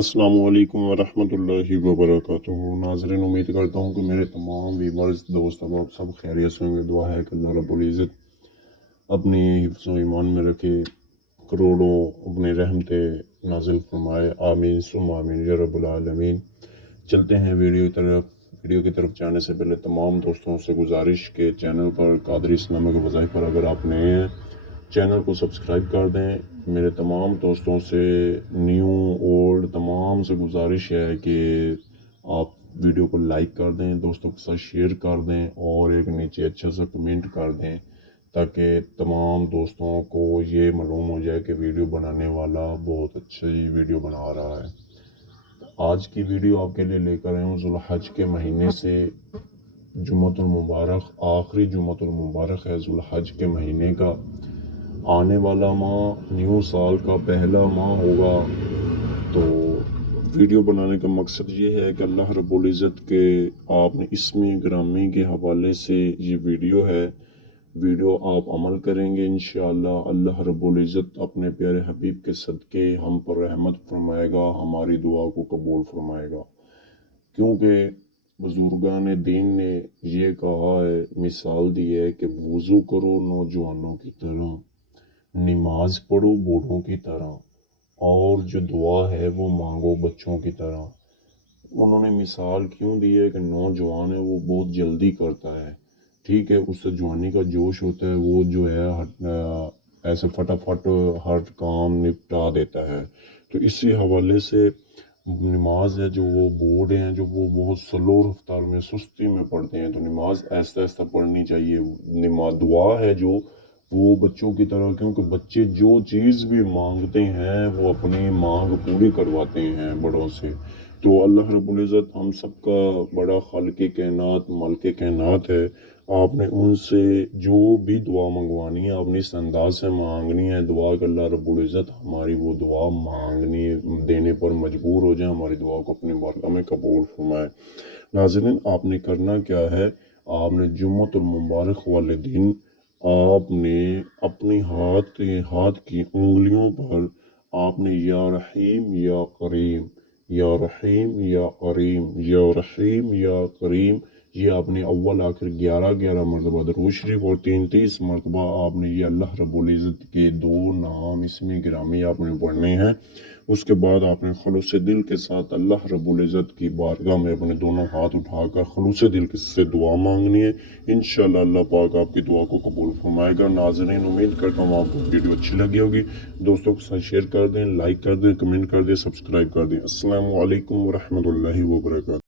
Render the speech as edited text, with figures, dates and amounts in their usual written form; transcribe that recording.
अस्सलाम वालेकुम वरहमतुल्लाहि वबरकातुहू। नाज़रीन, उम्मीद करता हूँ कि मेरे तमाम व्यूअर्स दोस्त अब आप सब खैरियत से होंगे। दुआ है कि अल्लाह रब्बुल इज़्ज़त अपनी हिफ्ज़ व ईमान में रखे, करोड़ों अपनी रहमतें नाजिल फरमाए। आमीन सुम्मा आमीन या रब्बुल आलमीन। चलते हैं वीडियो की तरफ जाने से पहले तमाम दोस्तों से गुजारिश के चैनल पर कादरी इस्लामिक वज़ाइफ पर अगर आप नए हैं चैनल को सब्सक्राइब कर दें। मेरे तमाम दोस्तों से न्यू ओल्ड तमाम से गुजारिश है कि आप वीडियो को लाइक कर दें, दोस्तों के साथ शेयर कर दें और एक नीचे अच्छा सा कमेंट कर दें ताकि तमाम दोस्तों को ये मालूम हो जाए कि वीडियो बनाने वाला बहुत अच्छी वीडियो बना रहा है। आज की वीडियो आपके लिए लेकर आया हूँ ज़ुल्हज के महीने से। जुम्मतुल मुबारक, आखिरी जुम्मतुल मुबारक है ज़ुल्हज के महीने का। आने वाला माह न्यू साल का पहला माह होगा। तो वीडियो बनाने का मकसद ये है कि अल्लाह रब्बुल इज़्ज़त के आपने इसमें ग्रामी के हवाले से ये वीडियो है। वीडियो आप अमल करेंगे इंशाअल्लाह अल्लाह रब्बुल इज़्ज़त अपने प्यारे हबीब के सदक़े हम पर रहमत फरमाएगा, हमारी दुआ को कबूल फरमाएगा। क्योंकि बुजुर्गान दीन ने ये कहा है, मिसाल दी है कि वज़ू करो नौजवानों की तरह, नमाज पढ़ो बूढ़ों की तरह, और जो दुआ है वो मांगो बच्चों की तरह। उन्होंने मिसाल क्यों दी है कि नौजवान है वो बहुत जल्दी करता है, ठीक है, उससे जवानी का जोश होता है, वो जो है ऐसे फटाफट हर काम निपटा देता है। तो इसी हवाले से नमाज है जो वो बूढ़े हैं जो वो बहुत स्लो रफ्तार में सुस्ती में पढ़ते हैं, तो नमाज ऐसा ऐसा पढ़नी चाहिए। नमाज दुआ है जो वो बच्चों की तरह, क्योंकि बच्चे जो चीज़ भी मांगते हैं वो अपनी मांग पूरी करवाते हैं बड़ों से। तो अल्लाह रब्बुल इज़्ज़त हम सब का बड़ा खालिक़े कायनात मालिके कायनात है। आपने उनसे जो भी दुआ मंगवानी है आपने इस अंदाज से मांगनी है दुआ कि अल्लाह रब्बुल इज़्ज़त हमारी वो दुआ मांगनी देने पर मजबूर हो जाए, हमारी दुआ को अपनी बारगाह में कबूल फरमाए। नाज़रीन, आपने करना क्या है, आपने जुम्मतुल मुबारक वाले दिन आपने अपनी हाथ की उंगलियों पर आपने या रहीम या करीम, या रहीम या करीम, या रहीम या करीम, ये आपने अव्वल आखिर 11 मरतबा दरूद शरीफ और 33 मरतबा आपने ये अल्लाह रब्बुल इज़्ज़त के दो नाम इसमें गिरामी आपने पढ़ने हैं। उसके बाद आपने खलूस दिल के साथ अल्लाह रब्बुल इज़्ज़त की बारगाह में अपने दोनों हाथ उठाकर खलूस दिल से दुआ मांगनी है। इंशाअल्लाह अल्लाह पाक आपकी दुआ को कबूल फरमाएगा। नाज़रीन, उम्मीद करता हूँ आपको वीडियो अच्छी लगी होगी। दोस्तों के साथ शेयर कर दें, लाइक कर दें, कमेंट कर दें, सब्सक्राइब कर दें। अस्सलामु अलैकुम वरहमतुल्लाहि वबरकातुहू।